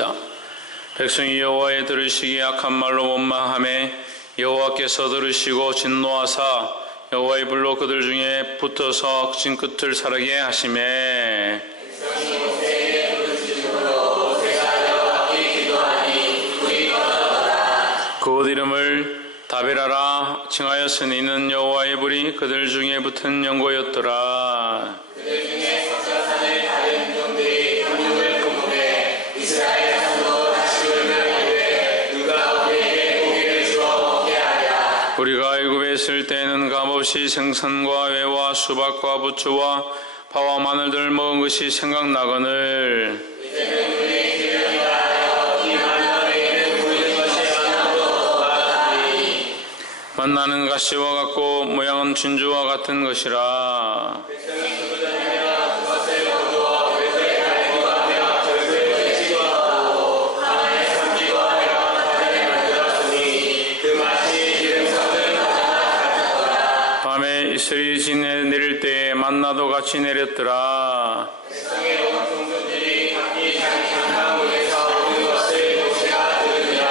하겠습니다. 백성이 여호와의 들으시기에 악한 말로 원망하매 여호와께서 들으시고 진노하사 여호와의 불로 그들 중에 붙어서 진끝을 사르게 하시매 그곳 이름을 다베라라 칭하였으니 이는 여호와의 불이 그들 중에 붙은 연고였더라. 그들 중에 석자 사는 다른 종들이 강력을 공급해 이스라엘 산도 다시 울며 누가 우리에게 고기를 주어 먹게 하랴. 우리가 애굽에 있을 때에는 값없이 생선과 회와 수박과 부추와 파와 마늘들 먹은 것이 생각나거늘 이제는 우리 기름이라 하여 이 만나에게는 보이는 것이 하나도 없다니. 만나는 가시와 같고 모양은 진주와 같은 것이라. 백성이 두부다니며 그것을 거두어 외소의 달리고 하며 절소의 외치고 하고 하나의 삼지와 여러 가지를 만들었으니 그 맛이 기름 섞은 과자와 같았더라. 밤에 이슬이 지내 내릴 때에 만나도 같이 내렸더라. 백성의 온 종족들이 각기 자기 장막 문에서 오는 것을 모세가 들으니라.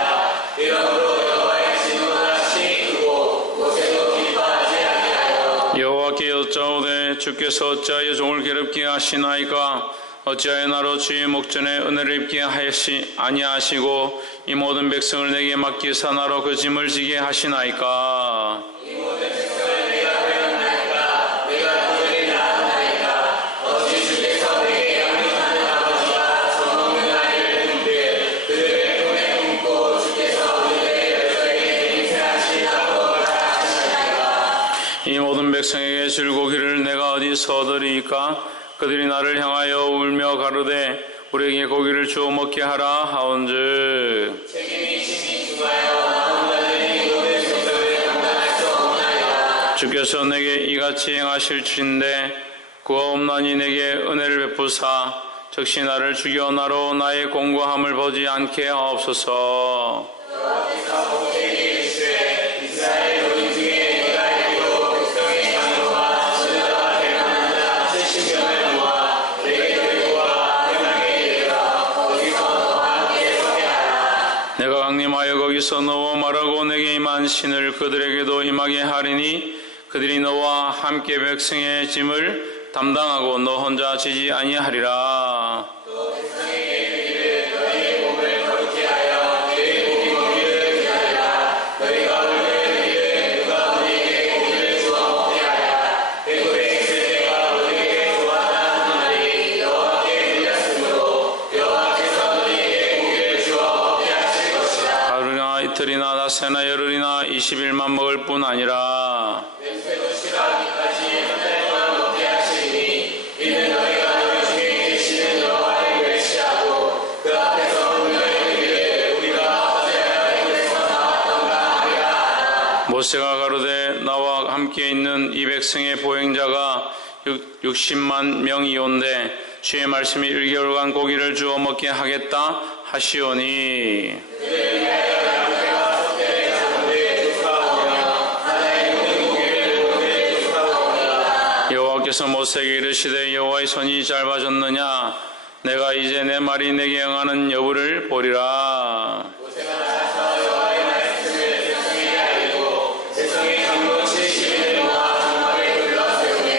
이러므로 여호와의 진노가 심히 크고 모세도 기뻐하지 아니하여 여호와께 여짜오되 주께서 어찌하여 종을 괴롭게 하시나이까? 어찌하여 나로 주의 목전에 은혜를 입게 하시 아니하시고 이 모든 백성을 내게 맡기사 나로 그 짐을 지게 하시나이까? 이 모든 백성을 내가 회원하니까 내가 그들을 낳았나이까? 어찌 주께서 내게 양육하는 아버지가 젖먹는 아이를 둔들 그들을 품에 품고 주께서 그들의 열조에게 맹세하시다고 하시나이까? 이 모든 백성에게 줄고기를 내가 어디서 얻으리이까? 그들이 나를 향하여 울며 가로되 우리에게 고기를 주어 먹게 하라 하온즉 책임이 심히 중하여 나 혼자는 이 모든 종족을 감당할 수 없나이다. 주께서 내게 이같이 행하실진데 그가 없나니 내게 은혜를 베푸사 즉시 나를 죽여 나로 나의 공고함을 보지 않게 하옵소서. 여호와께서 모세에게 이르시되 이스라엘 노인 중에 네가 이기고 백성의 장로와 지도자가 될 만한 자 70명을 모아 내게 들고 와 평양에 이르러 거기서 너와 함께 서게 하라. 내가 강림하여 거기서 너와 말하고 내게 임한 신을 그들에게도 임하게 하리니 그들이 너와 함께 백성의 짐을 담당하고 너 혼자 지지 아니하리라. 또 백성에게 이르기를 너희의 몸을 거룩히 하여 너희 고기 먹기를 기다리라. 너희가 울며 이르기를 누가 우리에게 고기를 주어 먹게 하랴. 애굽에 있을 때가 우리에게 좋았다 하는 말이 여호와께 들렸으므로 여호와께서 너희에게 고기를 주어 먹게 하실 것이라. 하루나 이틀이나 닷새나 열흘이나 20일만 먹을 뿐 아니라 냄새도 싫어하기까지 한 달 동안 먹게 하시니 이는 너희가 너희 중에 계시는 여호와를 멸시하고 그 앞에서 울며 이르기를 우리가 어찌하여 애굽에서 나왔던가 하리라. 모세가 가로되 나와 함께 있는 이 백성의 보행자가 60만 명이온데 주의 말씀이 1개월간 고기를 주어 먹게 하겠다 하시오니 그들을 위하여 양떼와 소떼를 잡은데 쫓아오며 하나의 모든 고기를 모든 쫓아오니라. 여호와께서 모세에게 이르시되 여호와의 손이 짧아졌느냐 내가 이제 내 말이 내게 응하는 여부를 보리라. 모세가 나가서 여호와의 말씀을 백성에게 알리고 백성의 장로 70인을 모아 장막에 불러 세우매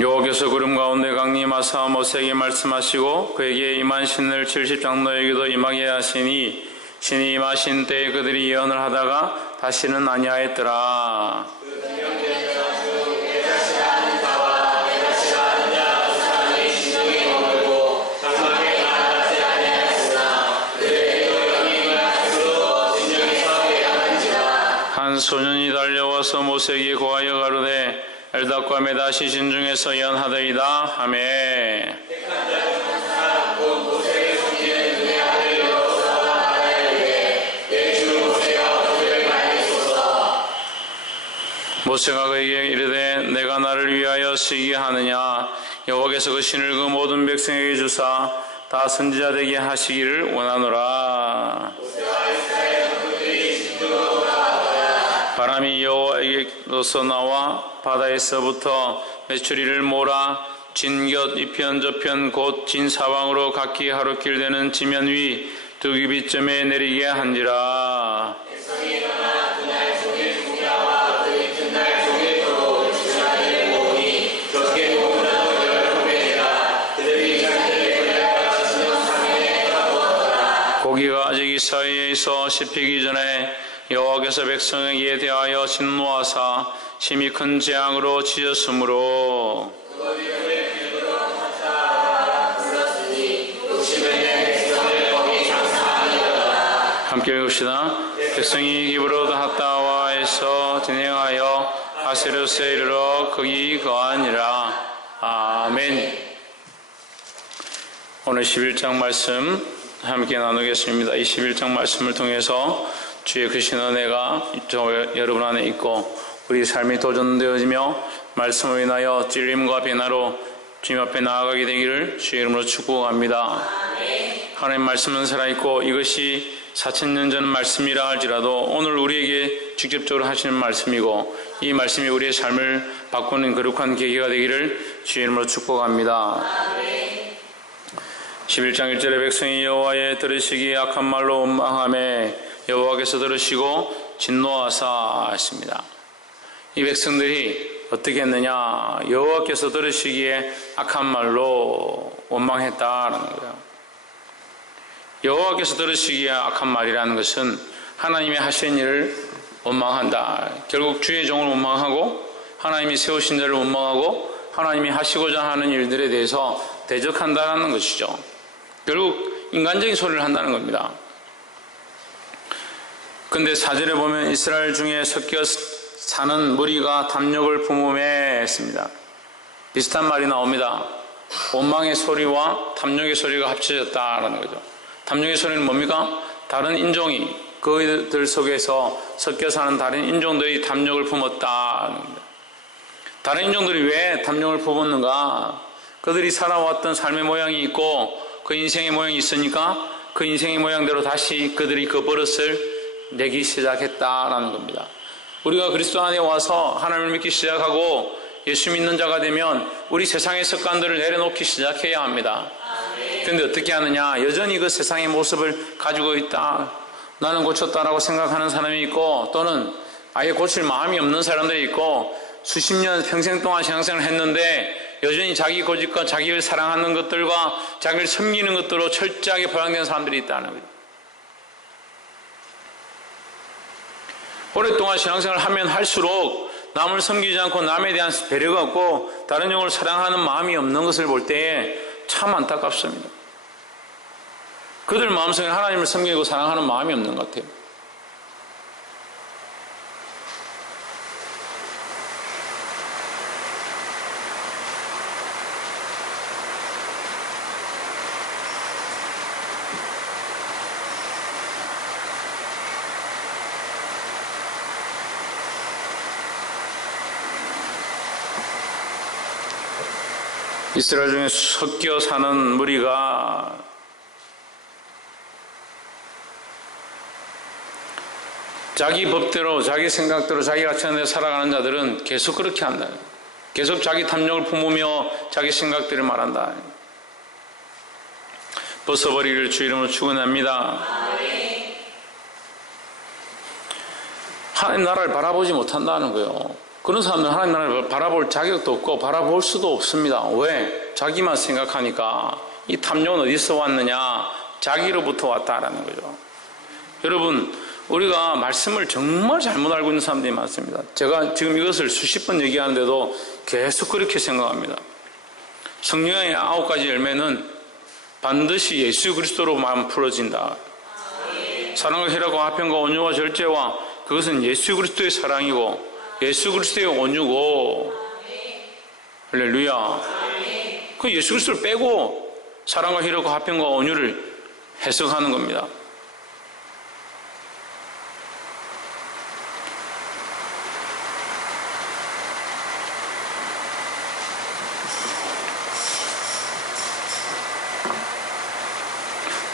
여호와께서 구름 가운데 강림하사 모세에게 말씀하시고 그에게 임한 신을 70장로에게도 임하게 하시니 신이 임하신 때에 그들이 예언을 하다가 다시는 아니하였더라. 그 변경된 자가 중 내자시라 하는 자와 내자시라 하는 자 두 사람이 진영에 머물고 장막에 나아가지 아니하였으나 그들에게도 영이 말씀으로 진영에서 예언한지라. 한 소년이 달려와서 모세에게 고하여 가로되 엘답과 메다시 신 중에서 예언하더이다 하매 택한 자중 한 사람 곧 모세를 섬기는 눈의 아들 여호수아가 말하이르되 내 주 모세여 그를 말리소서. 모세가 그에게 이르되 내가 나를 위하여 쓰게 하느냐 여호와께서 그 신을 그 모든 백성에게 주사 다 선지자 되게 하시기를 원하노라. 모세와 이스라엘 장로들이 진중으로 돌아가더라. 사람이 여호와에게로서 나와 바다에서부터 메추리를 몰아 진곁 이편 저편 곧 진사방으로 각기 하루길 되는 지면 위 두 규빗쯤에 내리게 한지라. 백성이 일어나 그날 종일 공야와 그 이튿날 종일토록 주차기를 모으니 적게 모으라도 11배니라. 그들이 자기들의 권력과 진영 3일에 떠보았더라. 고기가 아직 이 사이에 있어 씹히기 전에 여호와께서 백성에게 대하여 진노하사 심히 큰 재앙으로 지었으므로 함께 읽읍시다. 백성이 기브롯하타와에서 진행하여 아세르스에 이르러 거기 거하니라. 아멘. 오늘 11장 말씀 함께 나누겠습니다. 이 11장 말씀을 통해서 주의 크신 은혜가 여러분 안에 있고 우리 삶이 도전되어지며 말씀을 인하여 찔림과 변화로 주님 앞에 나아가게 되기를 주의 이름으로 축복합니다. 하나님 말씀은 살아있고 이것이 4000년 전 말씀이라 할지라도 오늘 우리에게 직접적으로 하시는 말씀이고 이 말씀이 우리의 삶을 바꾸는 거룩한 계기가 되기를 주의 이름으로 축복합니다. 11장 1절에 백성이 여호와의 들으시기에 악한 말로 원망하매 여호와께서 들으시고 진노하사 했습니다. 이 백성들이 어떻게 했느냐? 여호와께서 들으시기에 악한 말로 원망했다라는 거예요. 여호와께서 들으시기에 악한 말이라는 것은 하나님이 하신 일을 원망한다. 결국 주의 종을 원망하고 하나님이 세우신 자를 원망하고 하나님이 하시고자 하는 일들에 대해서 대적한다는 것이죠. 결국 인간적인 소리를 한다는 겁니다. 근데 4절에 보면 이스라엘 중에 섞여 사는 무리가 탐욕을 품음에 했습니다. 비슷한 말이 나옵니다. 원망의 소리와 탐욕의 소리가 합쳐졌다라는 거죠. 탐욕의 소리는 뭡니까? 다른 인종이 그들 속에서 섞여 사는 다른 인종들이 탐욕을 품었다는 겁니다. 다른 인종들이 왜 탐욕을 품었는가? 그들이 살아왔던 삶의 모양이 있고 그 인생의 모양이 있으니까 그 인생의 모양대로 다시 그들이 그 버릇을 내기 시작했다라는 겁니다. 우리가 그리스도 안에 와서 하나님을 믿기 시작하고 예수 믿는 자가 되면 우리 세상의 습관들을 내려놓기 시작해야 합니다. 그런데 어떻게 하느냐? 여전히 그 세상의 모습을 가지고 있다. 나는 고쳤다라고 생각하는 사람이 있고 또는 아예 고칠 마음이 없는 사람들이 있고 수십 년 평생 동안 신앙생활을 했는데 여전히 자기 고집과 자기를 사랑하는 것들과 자기를 섬기는 것들로 철저하게 보양된 사람들이 있다는 거죠. 오랫동안 신앙생활을 하면 할수록 남을 섬기지 않고 남에 대한 배려가 없고 다른 영을 사랑하는 마음이 없는 것을 볼 때에 참 안타깝습니다. 그들 마음속에 하나님을 섬기고 사랑하는 마음이 없는 것 같아요. 이스라엘 중에 섞여 사는 무리가 자기 법대로 자기 생각대로 자기 가치관대로 살아가는 자들은 계속 그렇게 한다. 계속 자기 탐욕을 품으며 자기 생각대로 말한다. 벗어버리기를 주 이름으로 축원합니다. 하나님 나라를 바라보지 못한다는 거예요. 그런 사람들은 하나님 나라를 바라볼 자격도 없고 바라볼 수도 없습니다. 왜? 자기만 생각하니까. 이 탐욕은 어디서 왔느냐? 자기로부터 왔다라는 거죠. 여러분, 우리가 말씀을 정말 잘못 알고 있는 사람들이 많습니다. 제가 지금 이것을 수십 번 얘기하는데도 계속 그렇게 생각합니다. 성령의 9가지 열매는 반드시 예수 그리스도로만 풀어진다. 사랑과 희락과 화평과 온유와 절제와 그것은 예수 그리스도의 사랑이고 예수 그리스도의 온유고 할렐루야. 그 예수 그리스도를 빼고 사랑과 희락과 화평과 온유를 해석하는 겁니다.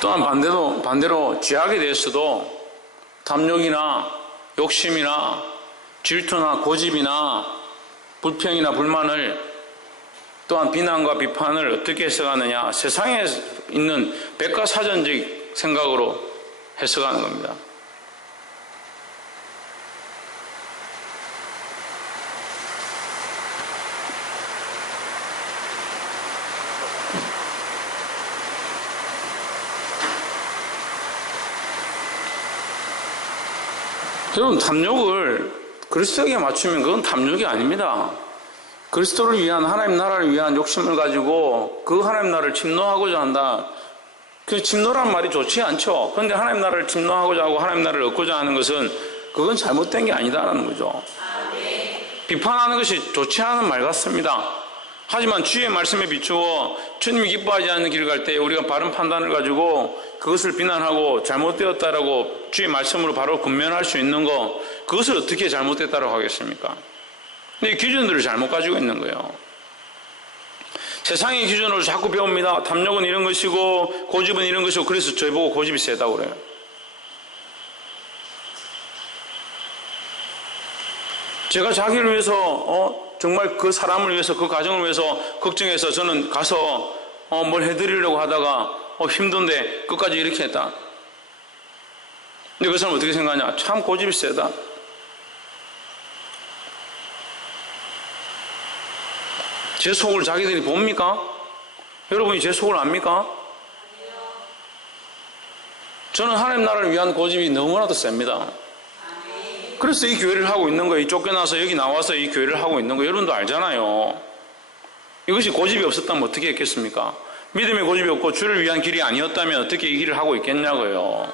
또한 반대로 죄악에 대해서도 탐욕이나 욕심이나 질투나 고집이나 불평이나 불만을 또한 비난과 비판을 어떻게 해석하느냐? 세상에 있는 백과사전적 생각으로 해석하는 겁니다. 여러분, 탐욕을 그리스도에게 맞추면 그건 탐욕이 아닙니다. 그리스도를 위한, 하나님 나라를 위한 욕심을 가지고 그 하나님 나라를 침노하고자 한다. 그 침노란 말이 좋지 않죠. 그런데 하나님 나라를 침노하고자 하고 하나님 나라를 얻고자 하는 것은 그건 잘못된 게 아니다라는 거죠. 비판하는 것이 좋지 않은 말 같습니다. 하지만 주의 말씀에 비추어 주님이 기뻐하지 않는 길을 갈 때 우리가 바른 판단을 가지고 그것을 비난하고 잘못되었다라고 주의 말씀으로 바로 근면할 수 있는 거, 그것을 어떻게 잘못됐다라고 하겠습니까? 이 기준들을 잘못 가지고 있는 거예요. 세상의 기준으로 자꾸 배웁니다. 탐욕은 이런 것이고 고집은 이런 것이고, 그래서 저희 보고 고집이 세다고 그래요. 제가 자기를 위해서 정말 그 사람을 위해서, 그 가정을 위해서 걱정해서 저는 가서 뭘 해드리려고 하다가 힘든데 끝까지 이렇게 했다. 근데 그 사람 어떻게 생각하냐? 참 고집이 세다. 제 속을 자기들이 봅니까? 여러분이 제 속을 압니까? 저는 하나님 나라를 위한 고집이 너무나도 셉니다. 그래서 이 교회를 하고 있는 거예요. 쫓겨나서 여기 나와서 이 교회를 하고 있는 거예요. 여러분도 알잖아요. 이것이 고집이 없었다면 어떻게 했겠습니까? 믿음의 고집이 없고 주를 위한 길이 아니었다면 어떻게 이 길을 하고 있겠냐고요.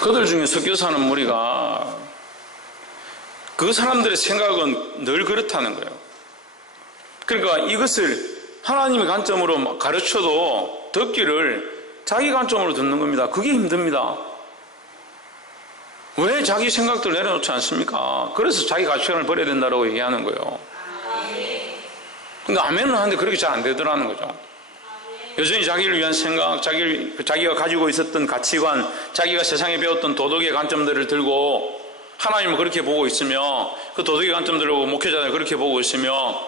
그들 중에 섞여 사는 무리가, 그 사람들의 생각은 늘 그렇다는 거예요. 그러니까 이것을 하나님의 관점으로 가르쳐도 듣기를 자기 관점으로 듣는 겁니다. 그게 힘듭니다. 왜 자기 생각들 내려놓지 않습니까? 그래서 자기 가치관을 버려야 된다고 얘기하는 거예요. 근데 아멘은 하는데 그렇게 잘 안 되더라는 거죠. 여전히 자기를 위한 생각, 자기가 가지고 있었던 가치관, 자기가 세상에 배웠던 도덕의 관점들을 들고 하나님을 그렇게 보고 있으며, 그 도덕의 관점들을 보고 목회자들 그렇게 보고 있으며,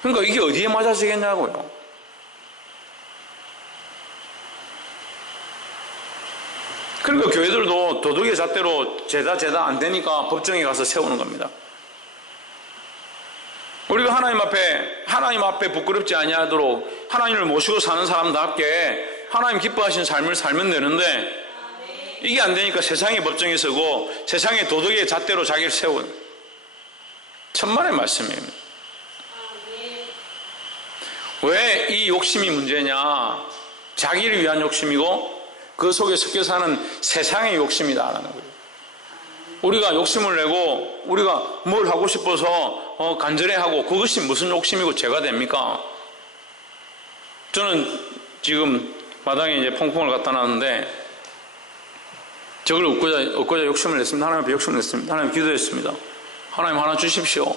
그러니까 이게 어디에 맞아지겠냐고요. 그러니까 교회들도 도덕의 잣대로 제다 안 되니까 법정에 가서 세우는 겁니다. 우리가 하나님 앞에 부끄럽지 아니하도록 하나님을 모시고 사는 사람답게 하나님 기뻐하신 삶을 살면 되는데, 이게 안 되니까 세상의 법정에 서고 세상의 도덕의 잣대로 자기를 세운 천만의 말씀이에요. 왜 이 욕심이 문제냐? 자기를 위한 욕심이고 그 속에 섞여 사는 세상의 욕심이다라는 거예요. 우리가 욕심을 내고 우리가 뭘 하고 싶어서 간절해하고, 그것이 무슨 욕심이고 죄가 됩니까? 저는 지금 마당에 이제 퐁퐁을 갖다 놨는데 저걸 얻고자 욕심을 냈습니다. 하나님 앞에 욕심을 냈습니다. 하나님 기도했습니다. 하나님 하나 주십시오.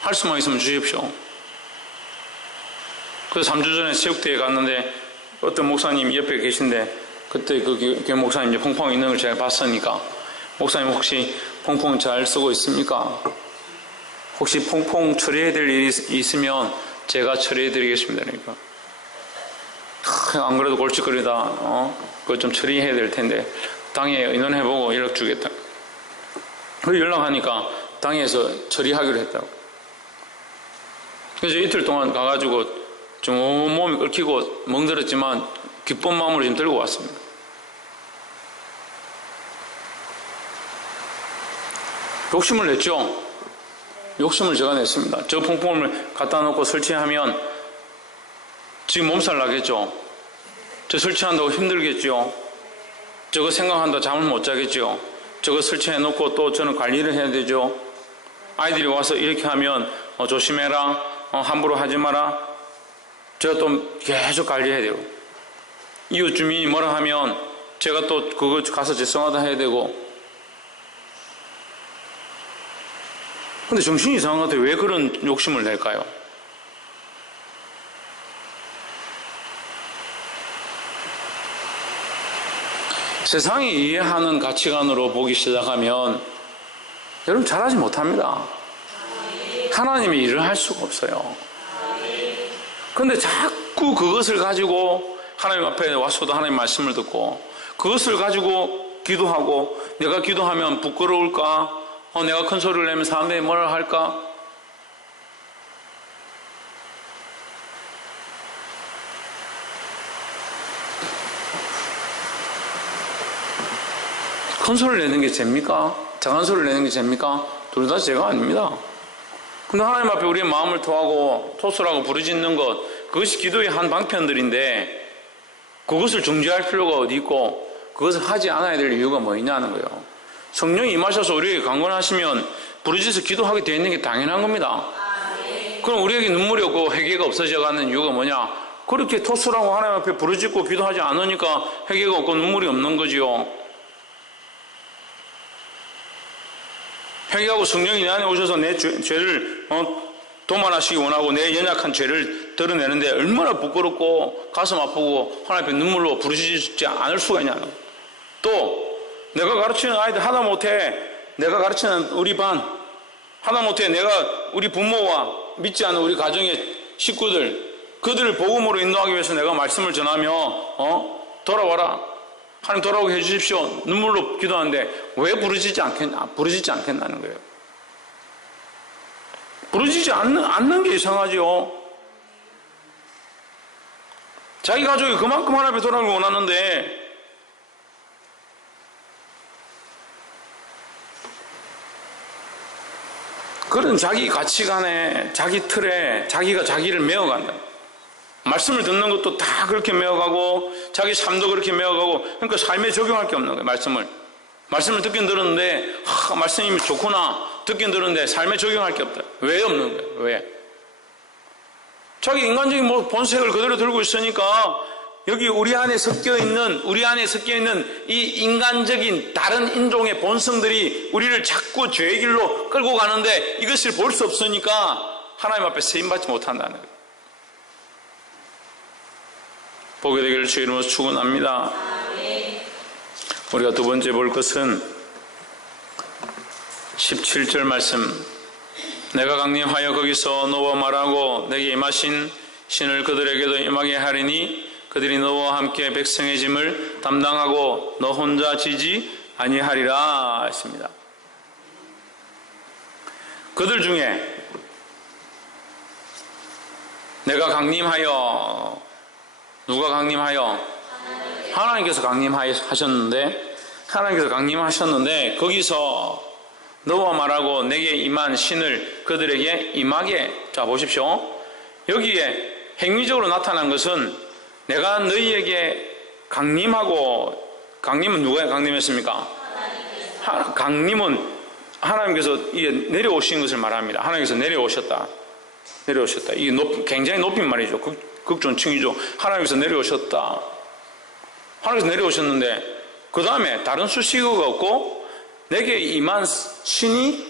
할 수만 있으면 주십시오. 그래서 3주 전에 체육대회에 갔는데 어떤 목사님 옆에 계신데, 그때 그 교회 목사님 이제 퐁퐁 있는 걸 제가 봤으니까, 목사님 혹시 퐁퐁 잘 쓰고 있습니까? 혹시 퐁퐁 처리해야 될 일이 있으면 제가 처리해 드리겠습니다. 그러니까 안 그래도 골칫거리다 그거 좀 처리해야 될 텐데 당에 의논해보고 연락 주겠다. 그래서 연락하니까 당에서 처리하기로 했다고. 그래서 이틀 동안 가가지고 좀 몸이 얽히고 멍들었지만 기쁜 마음으로 지금 들고 왔습니다. 욕심을 냈죠. 욕심을 제가 냈습니다. 저 퐁퐁을 갖다 놓고 설치하면 지금 몸살 나겠죠. 저 설치한다고 힘들겠죠. 저거 생각한다 잠을 못 자겠죠. 저거 설치해 놓고 또 저는 관리를 해야 되죠. 아이들이 와서 이렇게 하면 조심해라, 함부로 하지 마라, 제가 또 계속 관리해야 되고, 이웃 주민이 뭐라 하면 제가 또 그거 가서 죄송하다 해야 되고. 근데 정신이 이상한 것 같아요. 왜 그런 욕심을 낼까요? 세상이 이해하는 가치관으로 보기 시작하면 여러분 잘하지 못합니다. 하나님의 일을 할 수가 없어요. 그런데 자꾸 그것을 가지고 하나님 앞에 와서도 하나님 말씀을 듣고 그것을 가지고 기도하고 내가 기도하면 부끄러울까? 내가 큰 소리를 내면 사람들이 뭐라 할까? 큰 소리를 내는 게 죄입니까? 작은 소리를 내는 게 죄입니까? 둘 다 죄가 아닙니다. 근데 하나님 앞에 우리의 마음을 토하고 토설하고 부르짖는 것, 그것이 기도의 한 방편들인데 그것을 중지할 필요가 어디 있고 그것을 하지 않아야 될 이유가 뭐 있냐는 거예요. 성령이 임하셔서 우리에게 강권하시면 부르짖어서 기도하게 되어 있는 게 당연한 겁니다. 그럼 우리에게 눈물이 없고 회개가 없어져가는 이유가 뭐냐? 그렇게 토설하고 하나님 앞에 부르짖고 기도하지 않으니까 회개가 없고 눈물이 없는 거지요. 회개하고 성령이 내 안에 오셔서 내 죄를 도말하시기 원하고 내 연약한 죄를 드러내는데 얼마나 부끄럽고 가슴 아프고 하나님 앞에 눈물로 부르짖지 않을 수가 있냐. 또 내가 가르치는 아이들 하다못해 내가 가르치는 우리 반 하다못해 내가 우리 부모와 믿지 않는 우리 가정의 식구들 그들을 복음으로 인도하기 위해서 내가 말씀을 전하며 돌아와라 하나님 돌아오게 해주십시오 눈물로 기도하는데 왜 부르짖지 않겠나는 거예요. 부르짖지 않는 게 이상하죠. 자기 가족이 그만큼 하나님 앞에 돌아오길 원하는데 그런 자기 가치관에 자기 틀에 자기가 자기를 메어간다. 말씀을 듣는 것도 다 그렇게 메어가고 자기 삶도 그렇게 메어가고 그러니까 삶에 적용할 게 없는 거예요. 말씀을 듣긴 들었는데 말씀이 좋구나 듣긴 들었는데 삶에 적용할 게 없다. 왜 없는 거예요? 왜? 자기 인간적인 본색을 그대로 들고 있으니까 여기 우리 안에 섞여 있는 이 인간적인 다른 인종의 본성들이 우리를 자꾸 죄의 길로 끌고 가는데 이것을 볼 수 없으니까 하나님 앞에 쓰임받지 못한다는 거예요. 보게 되기를 주의 이름으로 축원합니다. 우리가 두 번째 볼 것은 17절 말씀. 내가 강림하여 거기서 너와 말하고 내게 임하신 신을 그들에게도 임하게 하리니 그들이 너와 함께 백성의 짐을 담당하고 너 혼자 지지 아니하리라 했습니다. 그들 중에 내가 강림하여 누가 강림하여? 하나님께서 강림하셨는데 거기서 너와 말하고 내게 임한 신을 그들에게 임하게. 자 보십시오. 여기에 행위적으로 나타난 것은 내가 너희에게 강림은 누가 강림했습니까? 강림은 하나님께서 내려오신 것을 말합니다. 하나님께서 내려오셨다. 이게 굉장히 높인 말이죠. 극존칭이죠. 하나님께서 내려오셨다. 하나님께서 내려오셨는데 그 다음에 다른 수식어가 없고 내게 임한 신이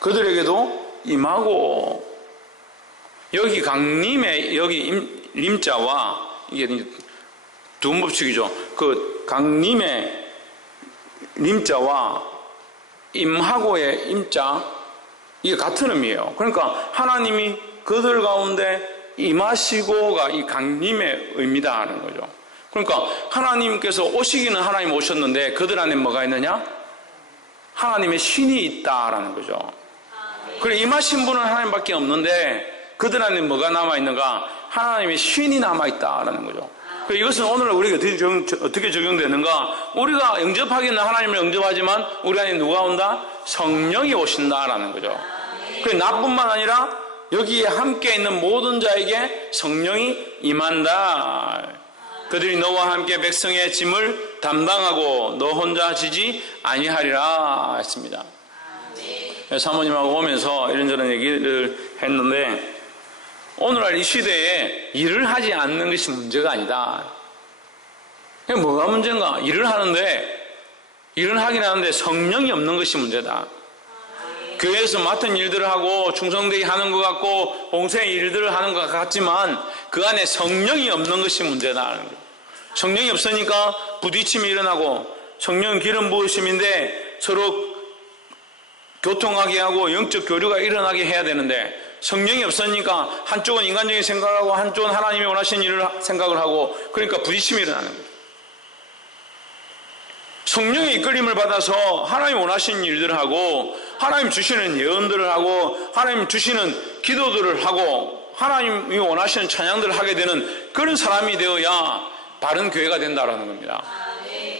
그들에게도 임하고. 여기 강림의 여기 림자와 이게 두음법칙이죠. 그 강림의 림자와 임하고의 임자 이게 같은 의미예요. 그러니까 하나님이 그들 가운데 임하시고가 이 강림의 의미다 하는 거죠. 그러니까 하나님께서 오시기는 하나님 오셨는데 그들 안에 뭐가 있느냐? 하나님의 신이 있다라는 거죠. 그리고 임하신 분은 하나님밖에 없는데 그들 안에 뭐가 남아있는가? 하나님의 신이 남아있다라는 거죠. 이것은 오늘 우리가 어떻게 적용되는가? 우리가 영접하기는 하나님을 영접하지만 우리 안에 누가 온다? 성령이 오신다라는 거죠. 나뿐만 아니라 여기에 함께 있는 모든 자에게 성령이 임한다. 그들이 너와 함께 백성의 짐을 담당하고 너 혼자 지지 아니하리라 했습니다. 사모님하고 오면서 이런저런 얘기를 했는데 오늘날 이 시대에 일을 하지 않는 것이 문제가 아니다. 뭐가 문제인가? 일을 하긴 하는데 성령이 없는 것이 문제다. 교회에서 맡은 일들을 하고 충성되게 하는 것 같고 봉사의 일들을 하는 것 같지만 그 안에 성령이 없는 것이 문제다. 성령이 없으니까 부딪힘이 일어나고, 성령 기름 부으심인데 서로 교통하게 하고 영적 교류가 일어나게 해야 되는데, 성령이 없으니까 한쪽은 인간적인 생각을 하고 한쪽은 하나님이 원하시는 일을 생각을 하고, 그러니까 부딪힘이 일어나는 거예요. 성령의 이끌림을 받아서 하나님 원하시는 일들을 하고, 하나님 주시는 예언들을 하고, 하나님 주시는 기도들을 하고, 하나님이 원하시는 찬양들을 하게 되는 그런 사람이 되어야 바른 교회가 된다라는 겁니다.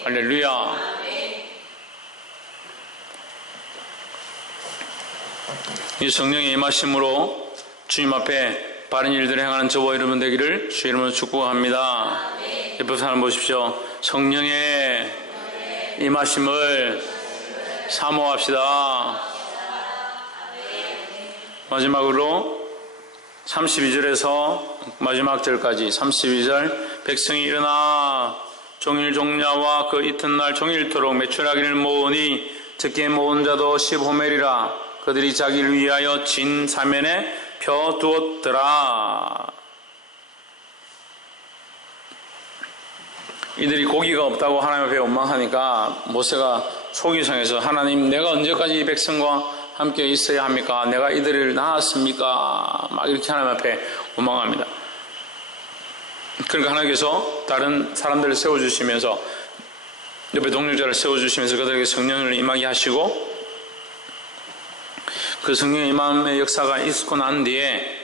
할렐루야. 이 성령의 임하심으로 주님 앞에 바른 일들을 행하는 저와 여러분 되기를 주 이름으로 축복합니다. 옆에 사람 보십시오. 성령의 임하심을 사모합시다. 마지막으로 32절에서 마지막 절까지 32절, 백성이 일어나 종일 종야와 그 이튿날 종일토록 매출하기를 모으니 적게 모은 자도 10호멜이라. 그들이 자기를 위하여 진 사면에 펴 두었더라. 이들이 고기가 없다고 하나님 앞에 원망하니까 모세가 속이 상해서, 하나님, 내가 언제까지 이 백성과 함께 있어야 합니까? 내가 이들을 낳았습니까? 막 이렇게 하나님 앞에 원망합니다. 그러니까 하나님께서 다른 사람들을 세워주시면서, 옆에 동력자를 세워주시면서 그들에게 성령을 임하게 하시고, 그 성령의 임함의 역사가 있고 난 뒤에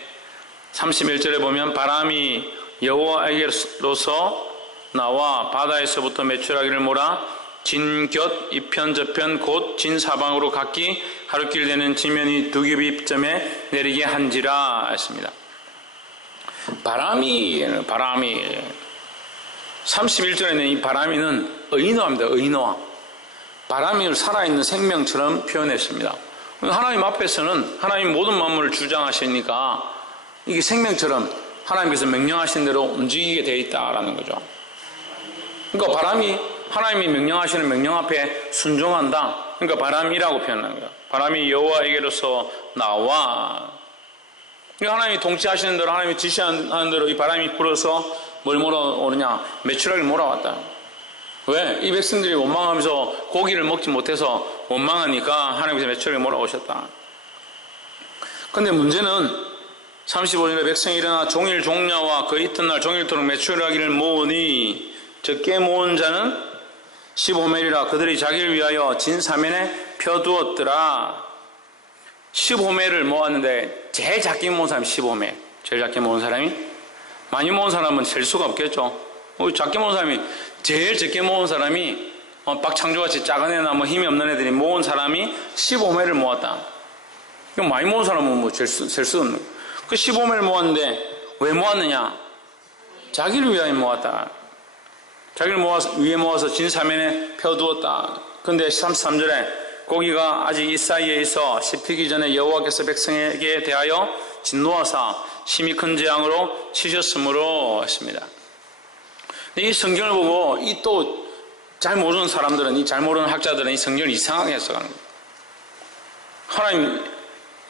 31절에 보면, 바람이 여호와에게로서 나와 바다에서부터 메추라기를 몰아 진곁 이편 저편 곧 진사방으로 각기 하루길 되는 지면이 두 겹이점에 내리게 한지라 했습니다. 바람이 31절에는 이 바람이는 의노합니다. 의노화. 바람이 살아있는 생명처럼 표현했습니다. 하나님 앞에서는 하나님 모든 만물을 주장하시니까 이게 생명처럼 하나님께서 명령하신 대로 움직이게 되어 있다라는 거죠. 그러니까 바람이 하나님이 명령하시는 명령 앞에 순종한다. 그러니까 바람이라고 표현하는 거예요. 바람이 여호와에게로서 나와. 그러니까 하나님이 통치하시는 대로, 하나님이 지시하는 대로 이 바람이 불어서 뭘 몰아오느냐? 메추라기를 몰아왔다. 왜? 이 백성들이 원망하면서 고기를 먹지 못해서 원망하니까 하나님께서 메추라기를 몰아오셨다. 근데 문제는 35절에 백성이 일어나 종일 종야와 그 이튿날 종일토록 메추라기를 모으니 적게 모은 자는 15멜이라. 그들이 자기를 위하여 진사면에 펴두었더라. 15멜을 모았는데 제일 작게 모은 사람이 15멜. 제일 작게 모은 사람이, 많이 모은 사람은 셀 수가 없겠죠. 작게 모은 사람이, 제일 적게 모은 사람이 박창조같이 작은 애나 힘이 없는 애들이 모은 사람이 15멜을 모았다. 많이 모은 사람은 셀 수 없는 거예요. 그 15멜을 모았는데 왜 모았느냐? 자기를 위하여 모았다. 자기를 위해 모아서 진사면에 펴두었다. 그런데 33절에 고기가 아직 이 사이에 있어 씹히기 전에 여호와께서 백성에게 대하여 진노하사 심히 큰 재앙으로 치셨으므로 했습니다. 이 성경을 보고 이 또 잘 모르는 사람들은, 이 잘 모르는 학자들은 이 성경을 이상하게 해석하는 거예요. 하나님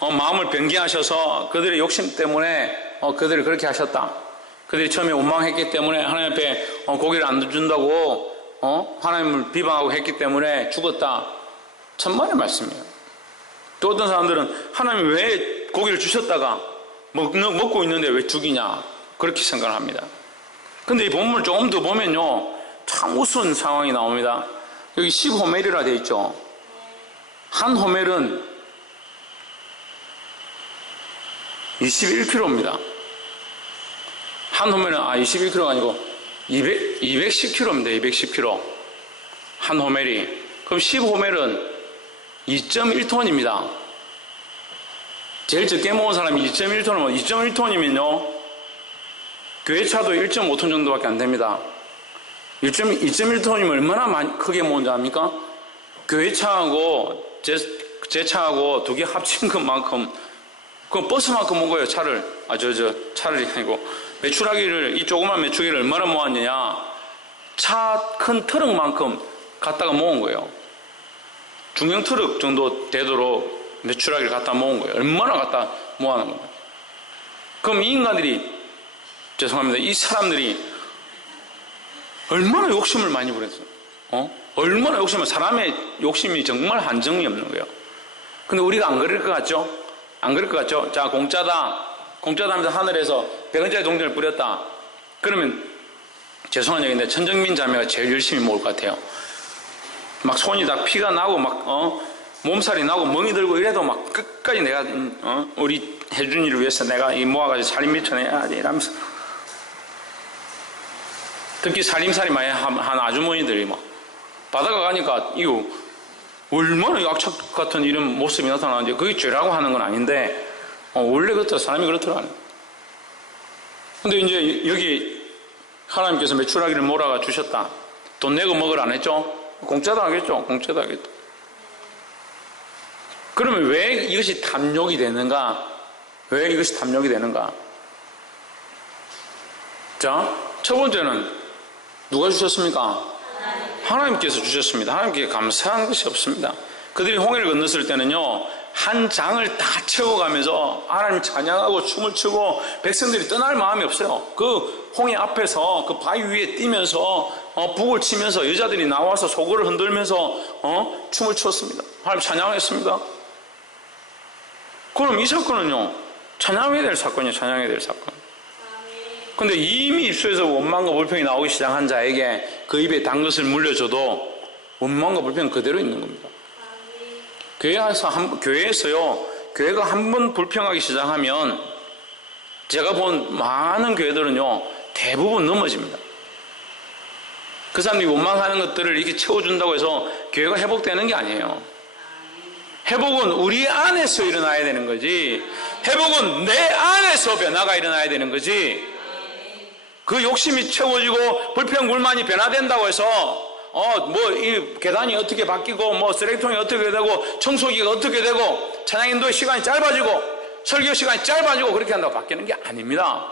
마음을 변개하셔서 그들의 욕심 때문에 그들을 그렇게 하셨다. 그들이 처음에 원망했기 때문에 하나님 앞에 고기를 안 준다고 하나님을 비방하고 했기 때문에 죽었다. 천만의 말씀이에요. 또 어떤 사람들은 하나님이 왜 고기를 주셨다가 먹고 있는데 왜 죽이냐, 그렇게 생각을 합니다. 근데 이 본문을 조금 더 보면요, 참 우스운 상황이 나옵니다. 여기 10호멜이라 되어 있죠. 한 호멜은 21kg입니다. 한 호멜은 21kg가 아니고 210kg입니다. 210kg. 한 호멜이. 그럼 10호멜은 2.1톤입니다. 제일 적게 모은 사람이 2.1톤이면요, 교회차도 1.5톤 정도밖에 안 됩니다. 2.1톤이면 얼마나 크게 모은 줄 압니까? 교회차하고 제 차하고 두 개 합친 것만큼, 그럼 버스만큼 먹어요, 차를. 차를 아니고. 메추라기를, 이 조그만 메추라기를 얼마나 모았느냐? 차 큰 트럭만큼 갖다가 모은 거예요. 중형 트럭 정도 되도록 메추라기를 갖다 모은 거예요. 얼마나 갖다 모아놓은 거예요. 그럼 이 인간들이, 죄송합니다, 이 사람들이 얼마나 욕심을 많이 부렸어요. 얼마나 욕심을, 사람의 욕심이 정말 한정이 없는 거예요. 근데 우리가 안 그럴 것 같죠? 안 그럴 것 같죠? 자, 공짜다 하면서 하늘에서 100원짜리 동전을 뿌렸다. 그러면 죄송한 얘기인데 천정민 자매가 제일 열심히 모을 것 같아요. 막 손이 다 피가 나고 막 몸살이 나고 멍이 들고 이래도 막 끝까지 내가 우리 혜준이를 위해서 내가 이 모아가지고 살림 밀쳐내야지 이러면서, 특히 살림살이 많이 한 아주머니들이 막 바다가 가니까 이거 얼마나 악착 같은 이런 모습이 나타나는지, 그게 죄라고 하는 건 아닌데 원래 그렇다, 사람이 그렇더라. 근데 이제 여기 하나님께서 메추라기를 몰아가 주셨다. 돈 내고 먹으라 안 했죠? 공짜도 하겠죠? 공짜도 하겠죠. 그러면 왜 이것이 탐욕이 되는가? 왜 이것이 탐욕이 되는가? 자, 첫 번째는 누가 주셨습니까? 하나님께서 주셨습니다. 하나님께 감사한 것이 없습니다. 그들이 홍해를 건넜을 때는요, 한 장을 다 채워가면서 하나님 찬양하고 춤을 추고 백성들이 떠날 마음이 없어요. 그 홍해 앞에서 그 바위 위에 뛰면서 북을 치면서 여자들이 나와서 소고를 흔들면서 춤을 췄습니다. 하나님 찬양했습니다. 그럼 이 사건은요, 찬양해야 될 사건이에요. 찬양해야 될 사건. 근데 이미 입술에서 원망과 불평이 나오기 시작한 자에게 그 입에 단 것을 물려줘도 원망과 불평은 그대로 있는 겁니다. 교회에서요, 교회가 한 번 불평하기 시작하면 제가 본 많은 교회들은요, 대부분 넘어집니다. 그 사람들이 원망하는 것들을 이렇게 채워준다고 해서 교회가 회복되는 게 아니에요. 회복은 우리 안에서 일어나야 되는 거지, 회복은 내 안에서 변화가 일어나야 되는 거지, 그 욕심이 채워지고 불평 불만이 변화된다고 해서 이 계단이 어떻게 바뀌고 쓰레기통이 어떻게 되고 청소기가 어떻게 되고 찬양인도의 시간이 짧아지고 설교 시간이 짧아지고 그렇게 한다고 바뀌는 게 아닙니다.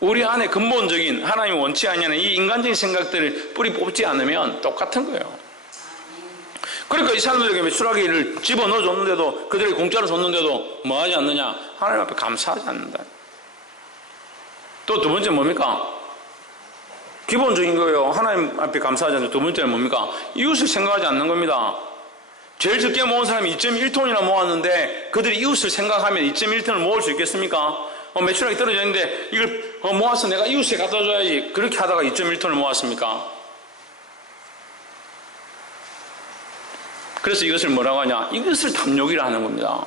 우리 안에 근본적인 하나님이 원치 않냐는 이 인간적인 생각들을 뿌리 뽑지 않으면 똑같은 거예요. 그러니까 이 사람들에게 메추라기를 집어넣어 줬는데도, 그들에게 공짜로 줬는데도 뭐 하지 않느냐? 하나님 앞에 감사하지 않는다. 또 두 번째 뭡니까? 기본적인 거예요. 하나님 앞에 감사하지 않는 두 번째는 뭡니까? 이웃을 생각하지 않는 겁니다. 제일 적게 모은 사람이 2.1톤이나 모았는데 그들이 이웃을 생각하면 2.1톤을 모을 수 있겠습니까? 매출액이 떨어져 있는데 이걸 모아서 내가 이웃에 갖다 줘야지, 그렇게 하다가 2.1톤을 모았습니까? 그래서 이것을 뭐라고 하냐? 이것을 탐욕이라 하는 겁니다.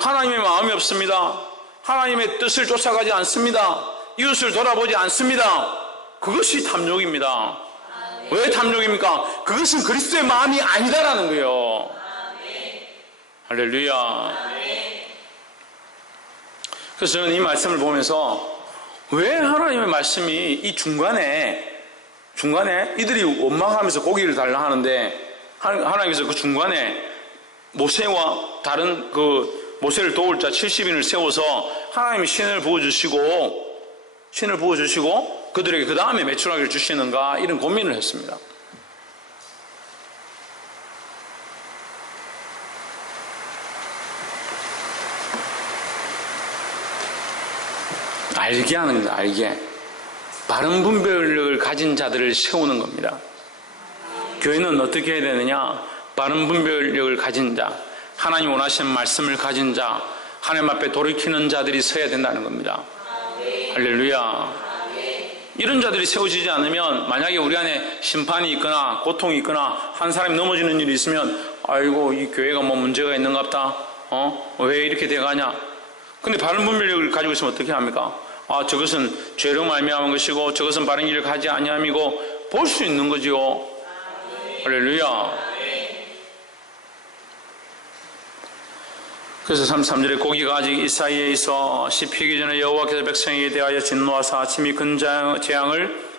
하나님의 마음이 없습니다. 하나님의 뜻을 쫓아가지 않습니다. 이웃을 돌아보지 않습니다. 그것이 탐욕입니다. 왜 탐욕입니까? 그것은 그리스도의 마음이 아니다라는 거예요. 할렐루야. 그래서 저는 이 말씀을 보면서 왜 하나님의 말씀이 이 중간에 이들이 원망하면서 고기를 달라 하는데 하나님께서 그 중간에 모세와 다른 모세를 도울 자 70인을 세워서 하나님이 신을 부어주시고 그들에게 그 다음에 메추라기를 주시는가, 이런 고민을 했습니다. 알게 하는 겁니다. 알게. 바른 분별력을 가진 자들을 세우는 겁니다. 교회는 어떻게 해야 되느냐? 바른 분별력을 가진 자, 하나님 원하시는 말씀을 가진 자, 하나님 앞에 돌이키는 자들이 서야 된다는 겁니다. 할렐루야. 이런 자들이 세워지지 않으면, 만약에 우리 안에 심판이 있거나 고통이 있거나 한 사람이 넘어지는 일이 있으면, 아이고 이 교회가 뭐 문제가 있는가 보다, 왜 이렇게 돼가냐. 근데 바른 분별력을 가지고 있으면 어떻게 합니까? 저것은 죄로 말미암은 것이고 저것은 바른 길을 가지 아니함이고 볼 수 있는 거지요. 할렐루야. 그래서 33절에 고기가 아직 이 사이에 있어 씹히기 전에 여호와께서 백성에게 대하여 진노하사 아침이 큰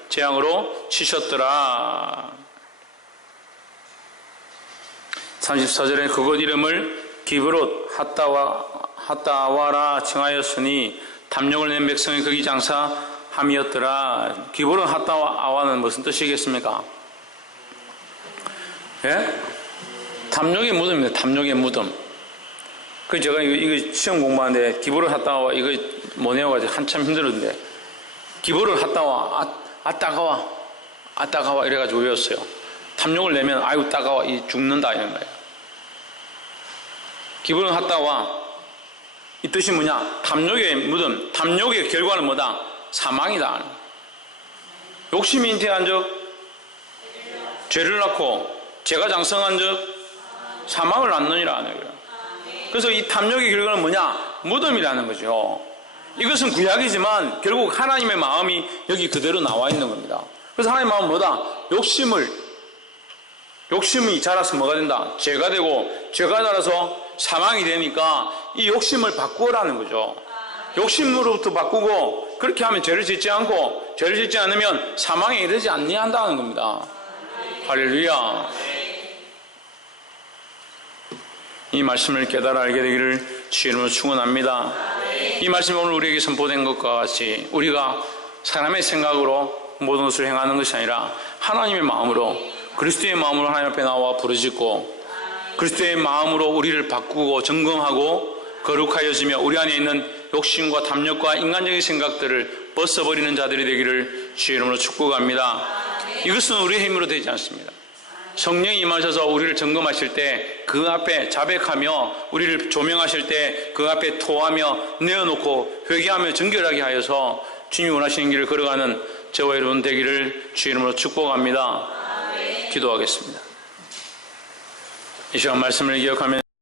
재앙으로 치셨더라. 34절에 그곳 이름을 기브롯 핫다와라 칭하였으니 탐욕을 낸 백성이 거기 장사함이었더라. 기브롯 핫다와는 무슨 뜻이겠습니까? 예? 탐욕의 무덤입니다. 탐욕의 무덤. 그 제가 이거 시험 공부하는데 기브롯 핫다와 이거 못 외워가지고 한참 힘들었는데, 기브롯 핫다와 아 따가워 이래가지고 외웠어요. 탐욕을 내면 아유 따가워 이 죽는다 이런 거예요. 기분은 핫다와 이 뜻이 뭐냐? 탐욕의 무덤, 탐욕의 결과는 뭐다? 사망이다. 욕심이 잉태한 적 죄를 낳고 죄가 장성한 적 사망을 낳느니라 하는 거예요. 그래서 이 탐욕의 결과는 뭐냐? 무덤이라는 거죠. 이것은 구약이지만 결국 하나님의 마음이 여기 그대로 나와 있는 겁니다. 그래서 하나님의 마음은 뭐다? 욕심이 자라서 뭐가 된다? 죄가 되고 죄가 자라서 사망이 되니까 이 욕심을 바꾸라는 거죠. 욕심으로부터 바꾸고 그렇게 하면 죄를 짓지 않고 죄를 짓지 않으면 사망에 이르지 않는다는 겁니다. 할렐루야. 이 말씀을 깨달아 알게 되기를 주의 이름으로 축원합니다. 이 말씀이 오늘 우리에게 선포된 것과 같이 우리가 사람의 생각으로 모든 것을 행하는 것이 아니라 하나님의 마음으로 그리스도의 마음으로 하나님 앞에 나와 부르짖고 그리스도의 마음으로 우리를 바꾸고 점검하고 거룩하여지며 우리 안에 있는 욕심과 탐욕과 인간적인 생각들을 벗어버리는 자들이 되기를 주의 이름으로 축복합니다. 이것은 우리의 힘으로 되지 않습니다. 성령이 임하셔서 우리를 점검하실 때 그 앞에 자백하며 우리를 조명하실 때 그 앞에 토하며 내어놓고 회개하며 정결하게 하여서 주님이 원하시는 길을 걸어가는 저와 여러분 되기를 주의 이름으로 축복합니다. 기도하겠습니다. 이 시간 말씀을 기억하면